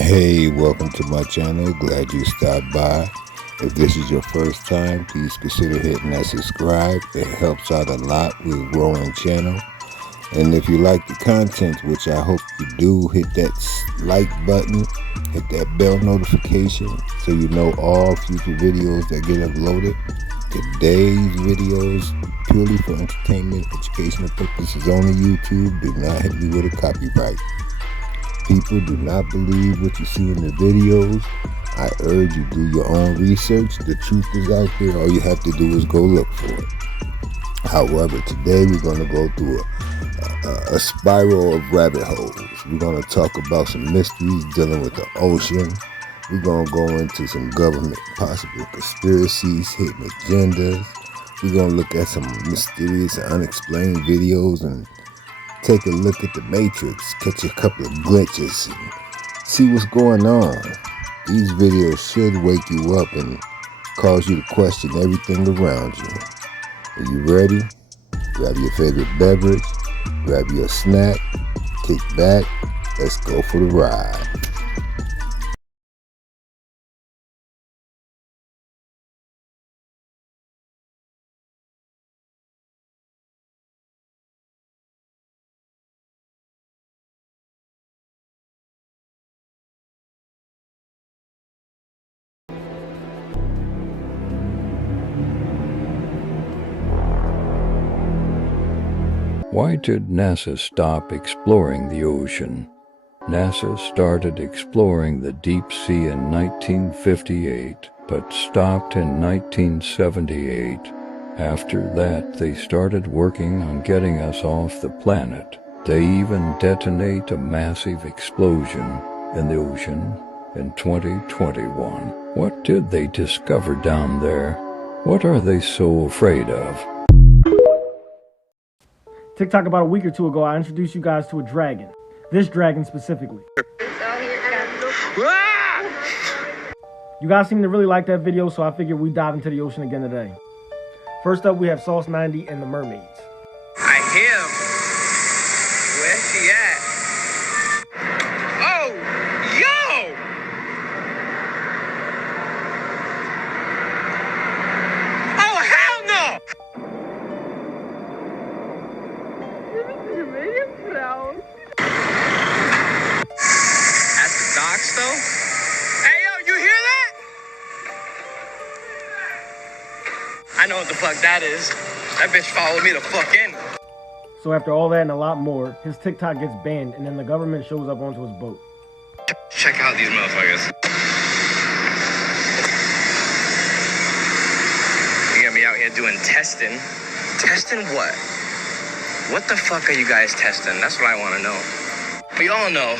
Hey, welcome to my channel. Glad you stopped by. If this is your first time, please consider hitting that subscribe. It helps out a lot with a growing channel. And if you like the content, which I hope you do, hit that like button, hit that bell notification so you know all future videos that get uploaded. Today's videos purely for entertainment, educational purposes only. YouTube, do not hit me with a copyright. People, do not believe what you see in the videos. I urge you do your own research. The truth is out there. All you have to do is go look for it. However, today we're going to go through a spiral of rabbit holes. We're going to talk about some mysteries dealing with the ocean. We're going to go into some government possible conspiracies, hidden agendas. We're going to look at some mysterious and unexplained videos and take a look at the Matrix, catch a couple of glitches, and see what's going on. These videos should wake you up and cause you to question everything around you. Are you ready? Grab your favorite beverage, grab your snack, kick back, let's go for the ride. Why did NASA stop exploring the ocean? NASA started exploring the deep sea in 1958, but stopped in 1978. After that, they started working on getting us off the planet. They even detonate a massive explosion in the ocean in 2021. What did they discover down there? What are they so afraid of? TikTok about a week or two ago, I introduced you guys to a dragon. This dragon specifically. You guys seem to really like that video, so I figured we'd dive into the ocean again today. First up, we have Sauce 90 and the mermaids. I hear him. Where's she at? Oh, yo! Oh, hell no! At the docks, though? Hey, yo, you hear that? I know what the fuck that is. That bitch followed me the fuck in. So after all that and a lot more, his TikTok gets banned and then the government shows up onto his boat. Check out these motherfuckers. You got me out here doing testing. Testing what? What the fuck are you guys testing? That's what I want to know. We all know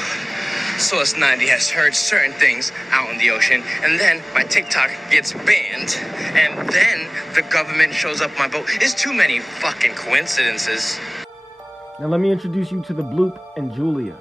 Source 90 has heard certain things out in the ocean, and then my TikTok gets banned, and then the government shows up my boat. It's too many fucking coincidences. Now let me introduce you to the bloop and Julia.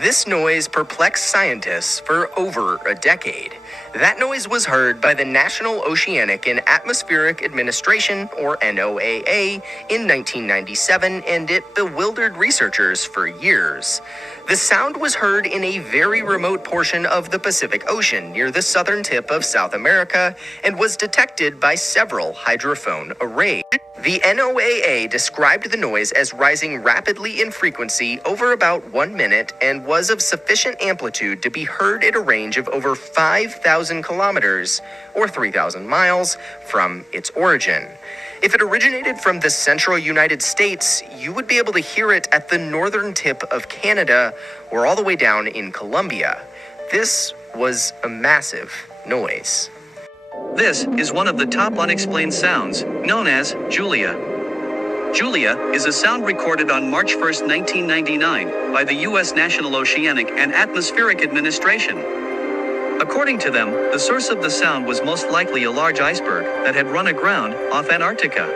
This noise perplexed scientists for over a decade. That noise was heard by the National Oceanic and Atmospheric Administration, or NOAA, in 1997, and it bewildered researchers for years. The sound was heard in a very remote portion of the Pacific Ocean near the southern tip of South America and was detected by several hydrophone arrays. The NOAA described the noise as rising rapidly in frequency over about 1 minute and was of sufficient amplitude to be heard at a range of over 5,000 kilometers, or 3,000 miles, from its origin. If it originated from the central United States, you would be able to hear it at the northern tip of Canada or all the way down in Colombia. This was a massive noise. This is one of the top unexplained sounds, known as Julia. Julia is a sound recorded on March 1, 1999, by the U.S. National Oceanic and Atmospheric Administration. According to them, the source of the sound was most likely a large iceberg that had run aground off Antarctica.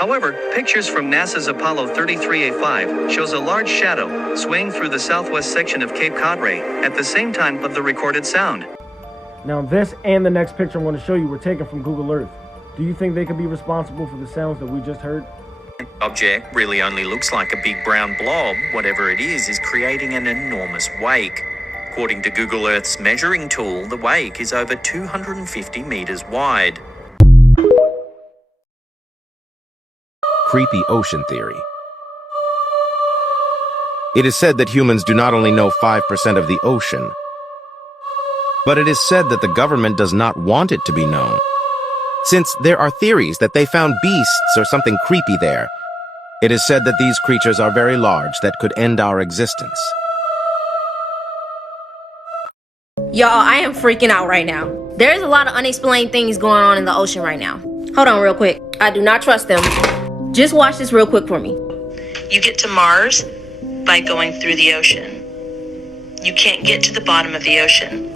However, pictures from NASA's Apollo 33A5 shows a large shadow swaying through the southwest section of Cape Cod Ray at the same time of the recorded sound. Now this and the next picture I'm going to show you were taken from Google Earth. Do you think they could be responsible for the sounds that we just heard? object really only looks like a big brown blob. Whatever it is creating an enormous wake. According to Google Earth's measuring tool, the wake is over 250 meters wide. Creepy ocean theory. It is said that humans do not only know 5% of the ocean, but it is said that the government does not want it to be known. Since there are theories that they found beasts or something creepy there, it is said that these creatures are very large that could end our existence. Y'all, I am freaking out right now. There's a lot of unexplained things going on in the ocean right now. Hold on real quick. I do not trust them. Just watch this real quick for me. You get to Mars by going through the ocean. You can't get to the bottom of the ocean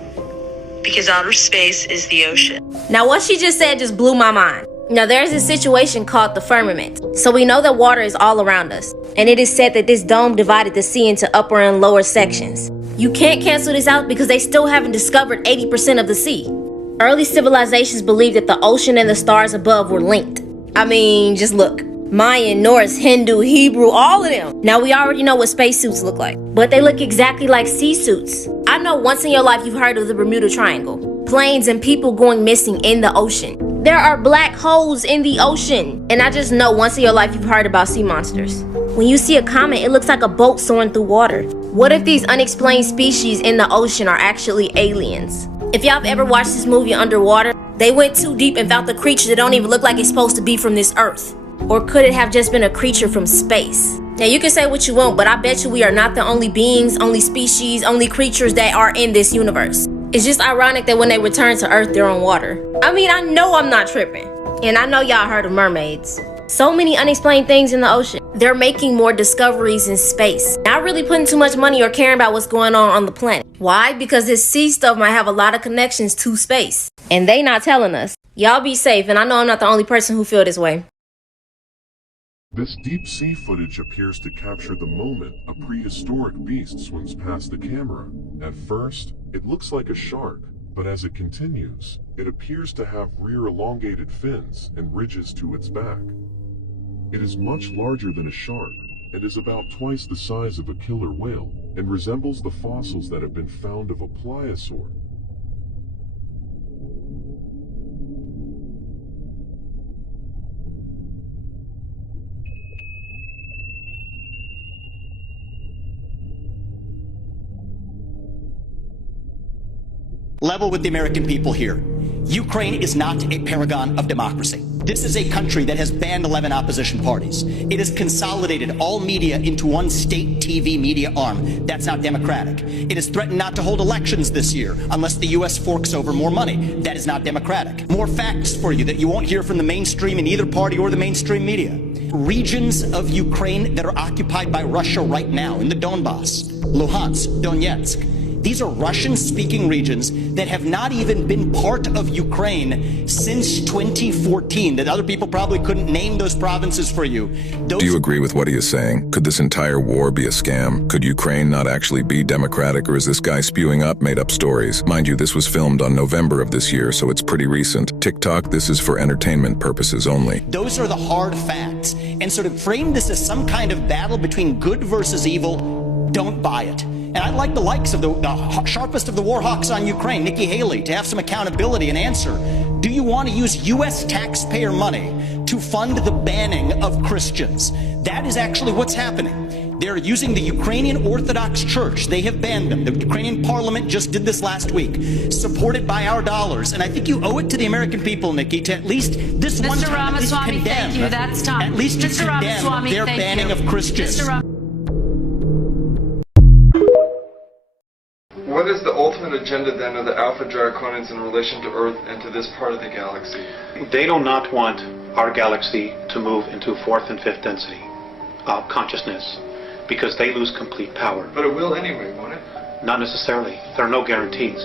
because outer space is the ocean. Now what she just said just blew my mind. Now there's a situation called the firmament. So we know that water is all around us. And it is said that this dome divided the sea into upper and lower sections. You can't cancel this out because they still haven't discovered 80% of the sea. Early civilizations believed that the ocean and the stars above were linked. I mean, just look. Mayan, Norse, Hindu, Hebrew, all of them. Now we already know what spacesuits look like, but they look exactly like sea suits. I know once in your life you've heard of the Bermuda Triangle. Planes and people going missing in the ocean. There are black holes in the ocean. And I just know once in your life you've heard about sea monsters. When you see a comet, it looks like a boat soaring through water. What if these unexplained species in the ocean are actually aliens? If y'all have ever watched this movie Underwater, they went too deep and found the creature that don't even look like it's supposed to be from this earth. Or could it have just been a creature from space? Now you can say what you want, but I bet you we are not the only beings, only species, only creatures that are in this universe. It's just ironic that when they return to Earth, they're on water. I mean, I know I'm not tripping. And I know y'all heard of mermaids. So many unexplained things in the ocean. They're making more discoveries in space. Not really putting too much money or caring about what's going on the planet. Why? Because this sea stuff might have a lot of connections to space. And they not telling us. Y'all be safe, and I know I'm not the only person who feel this way. This deep sea footage appears to capture the moment a prehistoric beast swims past the camera. At first, it looks like a shark, but as it continues, it appears to have rear elongated fins and ridges to its back. It is much larger than a shark and is about twice the size of a killer whale and resembles the fossils that have been found of a pliosaur. Level with the American people here. Ukraine is not a paragon of democracy. This is a country that has banned 11 opposition parties. It has consolidated all media into one state TV media arm. That's not democratic. It has threatened not to hold elections this year unless the U.S. forks over more money. That is not democratic. More facts for you that you won't hear from the mainstream in either party or the mainstream media. Regions of Ukraine that are occupied by Russia right now in the Donbass, Luhansk, Donetsk. These are Russian-speaking regions that have not even been part of Ukraine since 2014, that other people probably couldn't name those provinces for you. Do you agree with what he is saying? Could this entire war be a scam? Could Ukraine not actually be democratic, or is this guy spewing up made-up stories? Mind you, this was filmed on November of this year, so it's pretty recent. TikTok, this is for entertainment purposes only. Those are the hard facts. And so to frame this as some kind of battle between good versus evil, don't buy it. And I'd like the likes of the sharpest of the war hawks on Ukraine, Nikki Haley, to have some accountability and answer. Do you want to use U.S. taxpayer money to fund the banning of Christians? That is actually what's happening. They're using the Ukrainian Orthodox Church. They have banned them. The Ukrainian parliament just did this last week, supported by our dollars. And I think you owe it to the American people, Nikki, to at least this one time at least condemn. Thank you. That's time. At least to Mr. condemn Ramaswamy, their banning of Christians. What is the ultimate agenda then of the Alpha Draconians in relation to Earth and to this part of the galaxy? They do not want our galaxy to move into fourth and fifth density consciousness because they lose complete power. But it will anyway, won't it? Not necessarily. There are no guarantees.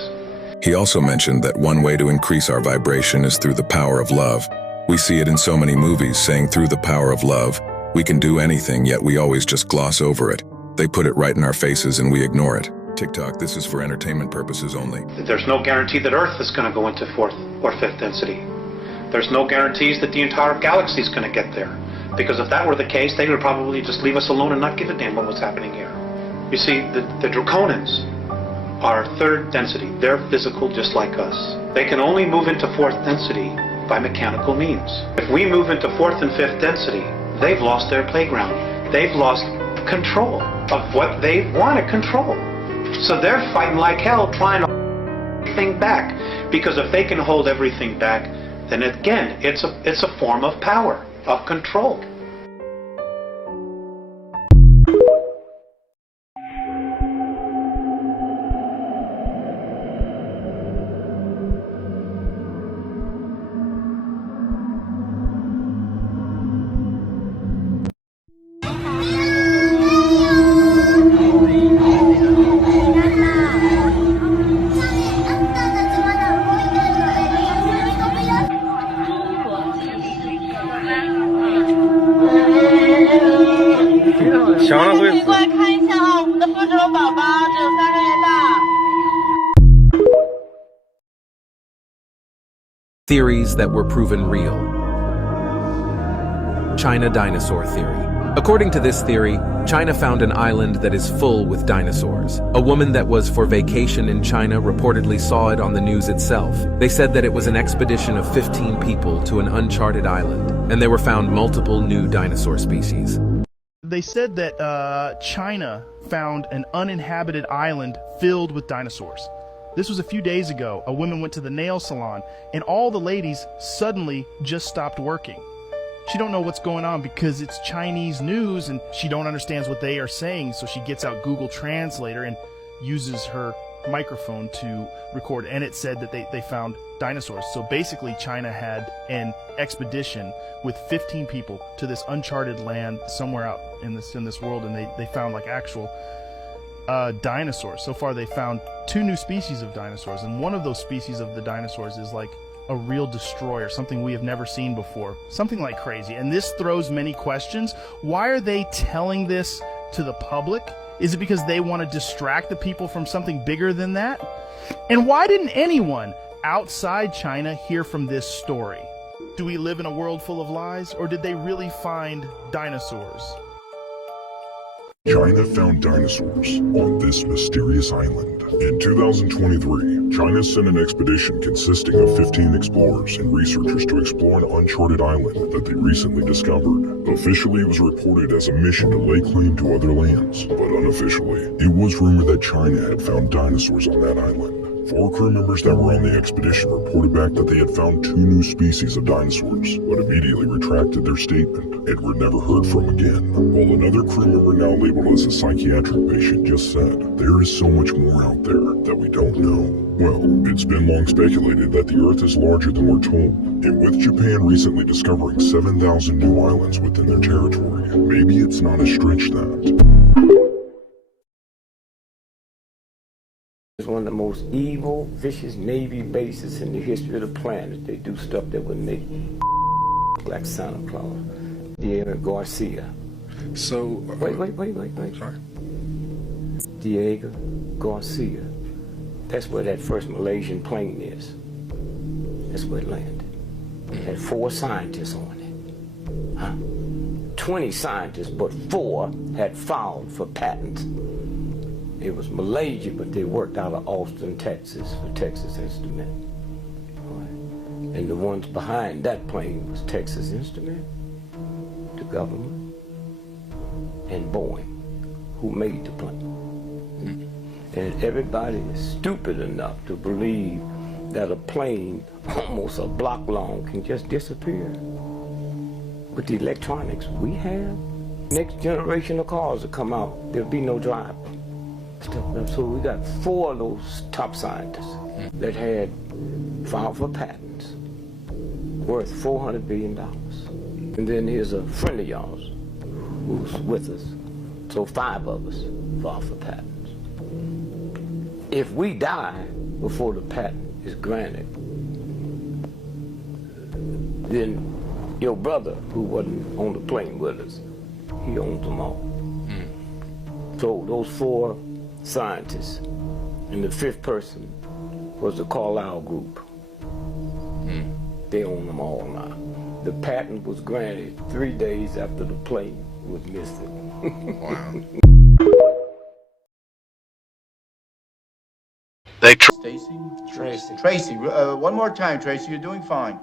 He also mentioned that one way to increase our vibration is through the power of love. We see it in so many movies saying through the power of love, we can do anything, yet we always just gloss over it. They put it right in our faces and we ignore it. TikTok, this is for entertainment purposes only. There's no guarantee that Earth is going to go into fourth or fifth density. There's no guarantees that the entire galaxy is going to get there. Because if that were the case, they would probably just leave us alone and not give a damn what was happening here. You see, the Draconians are third density. They're physical just like us. They can only move into fourth density by mechanical means. If we move into fourth and fifth density, they've lost their playground. They've lost control of what they want to control. So they're fighting like hell trying to hold everything back. Because if they can hold everything back, then again, it's a form of power, of control. Theories that were proven real. China dinosaur theory. According to this theory, China found an island that is full with dinosaurs. A woman that was for vacation in China reportedly saw it on the news itself. They said that it was an expedition of 15 people to an uncharted island, and they were found multiple new dinosaur species. They said that China found an uninhabited island filled with dinosaurs. This was a few days ago. A woman went to the nail salon, and all the ladies suddenly just stopped working. She don't know what's going on because it's Chinese news, and she don't understand what they are saying, so she gets out Google Translator and uses her microphone to record, and it said that they found dinosaurs. So basically, China had an expedition with 15 people to this uncharted land somewhere out in this world, and they found like actual dinosaurs. So far, they found 2 new species of dinosaurs, and one of those species of the dinosaurs is like a real destroyer, something we have never seen before, something like crazy. And this throws many questions. Why are they telling this to the public? Is it because they want to distract the people from something bigger than that? And why didn't anyone outside China hear from this story? Do we live in a world full of lies, or did they really find dinosaurs? China found dinosaurs on this mysterious island. In 2023, China sent an expedition consisting of 15 explorers and researchers to explore an uncharted island that they recently discovered. Officially, it was reported as a mission to lay claim to other lands, but unofficially, it was rumored that China had found dinosaurs on that island. 4 crew members that were on the expedition reported back that they had found 2 new species of dinosaurs, but immediately retracted their statement and were never heard from again. While another crew member, now labeled as a psychiatric patient, just said, "There is so much more out there that we don't know." Well, it's been long speculated that the Earth is larger than we're told, and with Japan recently discovering 7,000 new islands within their territory, maybe it's not a stretch that. It's one of the most evil, vicious Navy bases in the history of the planet. They do stuff that would make like Santa Claus. Diego Garcia. So... Wait. Sorry. Diego Garcia. That's where that first Malaysian plane is. That's where it landed. It had 4 scientists on it. Huh? 20 scientists, but 4 had filed for patents. It was Malaysia, but they worked out of Austin, Texas, for Texas Instrument. Right. And the ones behind that plane was Texas Instrument, the government, and Boeing, who made the plane. And everybody is stupid enough to believe that a plane almost a block long can just disappear. With the electronics we have, next generation of cars will come out, there'll be no driver. So we got 4 of those top scientists that had filed for patents worth $400 billion. And then here's a friend of yours who's with us. So 5 of us filed for patents. If we die before the patent is granted, then your brother, who wasn't on the plane with us, he owns them all. So those 4 scientists, and the 5th person was the Carlyle Group. They own them all now. The patent was granted 3 days after the plane was missing. Wow. Tracy, one more time, Tracy. You're doing fine.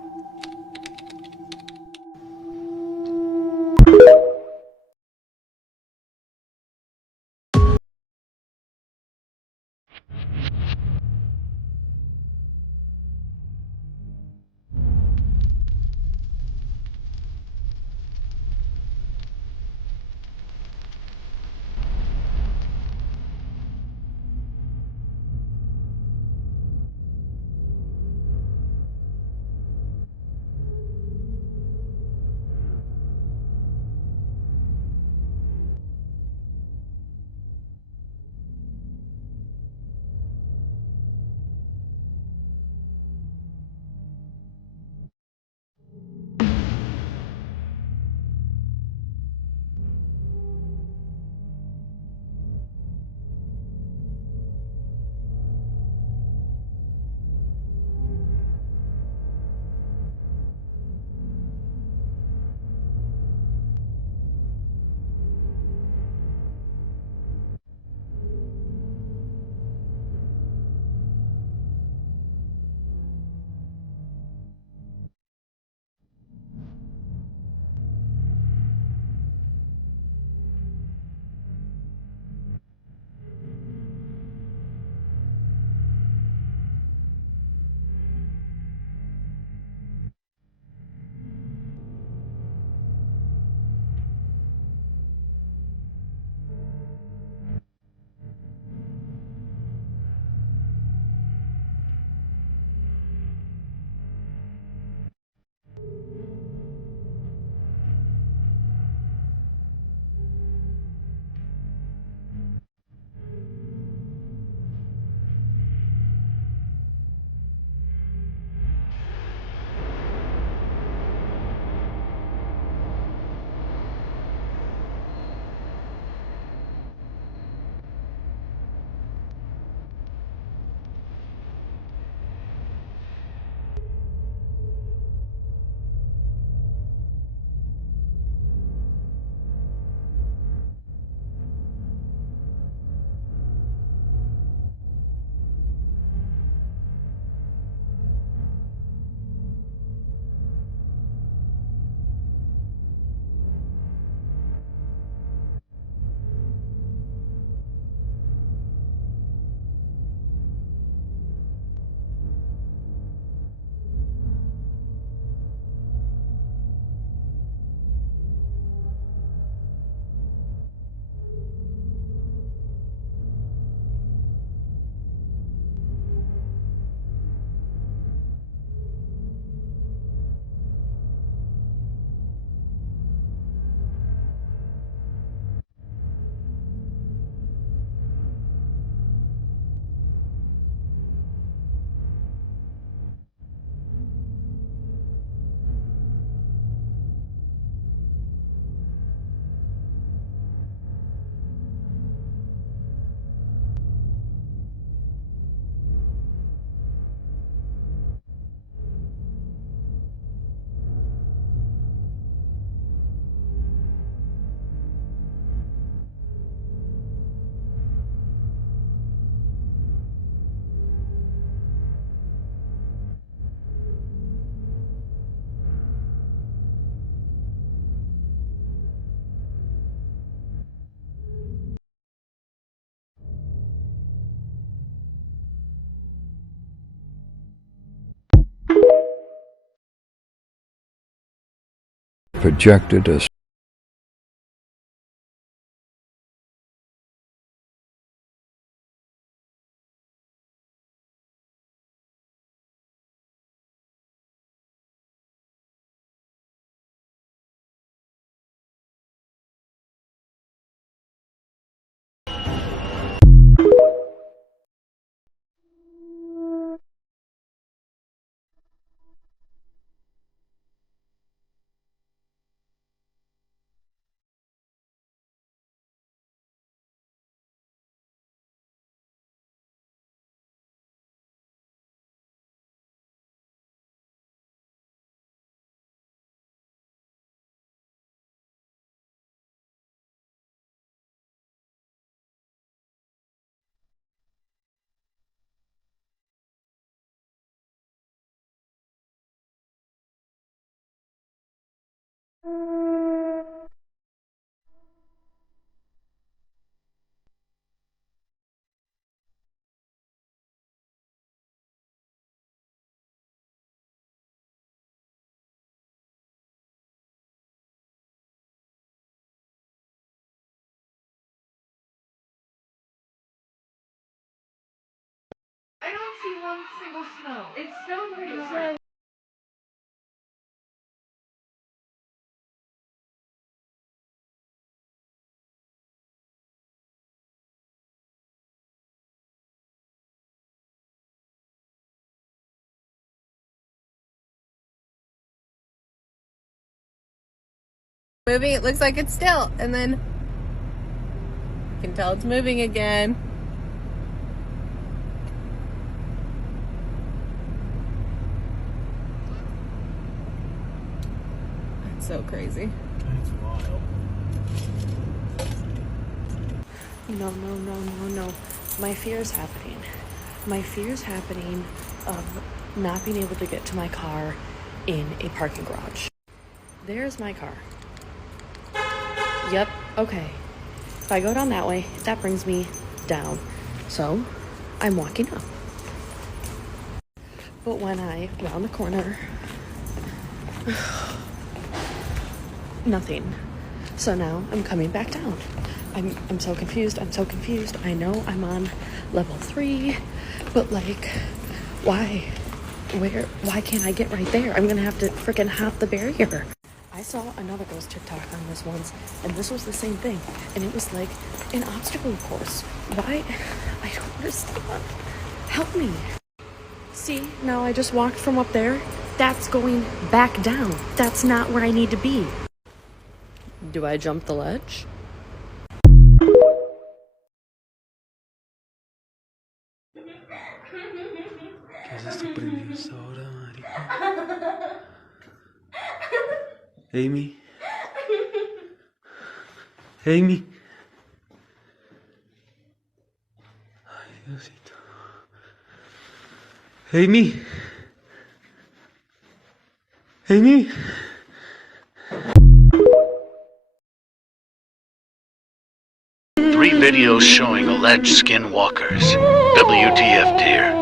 Projected a I don't see one single snow. It snowed pretty hard. Moving, it looks like it's still, and then you can tell it's moving again. That's so crazy. That's wild. No. My fear is happening. My fear is happening of not being able to get to my car in a parking garage. There's my car. Yep, okay. If I go down that way, that brings me down. So, I'm walking up. But when I round the corner, nothing. So now I'm coming back down. I'm so confused. I know I'm on level 3, but like, why? Why can't I get right there? I'm gonna have to freaking hop the barrier. I saw another ghost TikTok on this once, and this was the same thing. And it was like an obstacle course. Why? I don't understand. Help me. See, now I just walked from up there. That's going back down. That's not where I need to be. Do I jump the ledge? ¿Qué es esto prendido ahora, marica? Amy. Amy. Ay, Diosito. Amy. Amy. Three videos showing alleged skinwalkers. WTF, dear.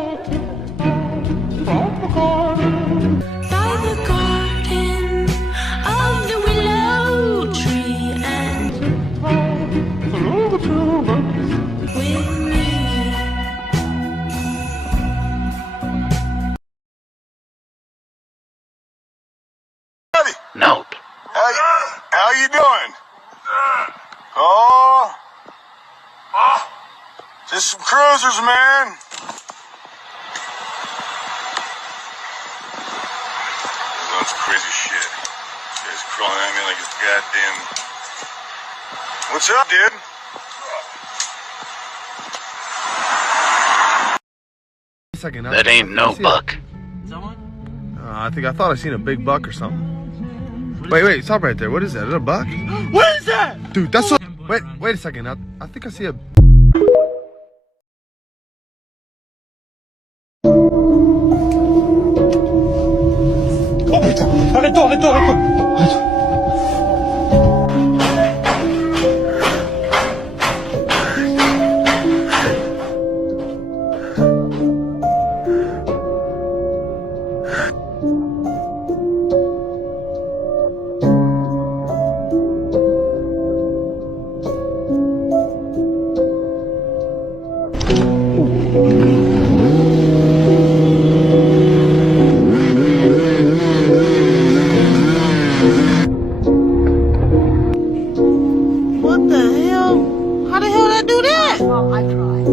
Nope. How you doing? Oh, just some cruisers, man. That's crazy shit. This guy's crawling at me like it's goddamn. What's up, dude? That ain't no buck. I thought I seen a big buck or something. Wait, stop right there. What is that? Is it a buck? What is that? Dude, that's so. Wait a second. I think I see a. Arrête-toi. What the hell? How the hell did I do that? Well, I tried.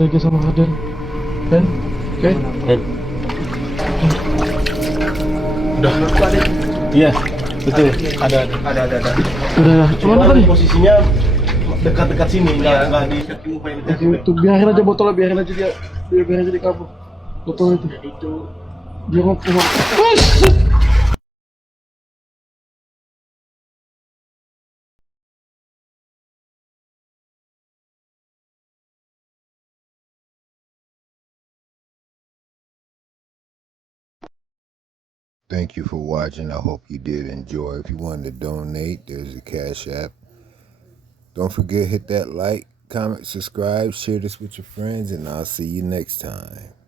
Lagi sama Haden. Ben? Oke? Udah. Iya, betul. Ada. Udah. Cuman tadi posisinya dekat-dekat sini, nggak di itu. Biarin aja botolnya, biarin aja dia kabur. Botol itu. Jangan keluar. Oh shit! Thank you for watching. I hope you did enjoy. If you wanted to donate, there's a Cash App. Don't forget, hit that like, comment, subscribe, share this with your friends, and I'll see you next time.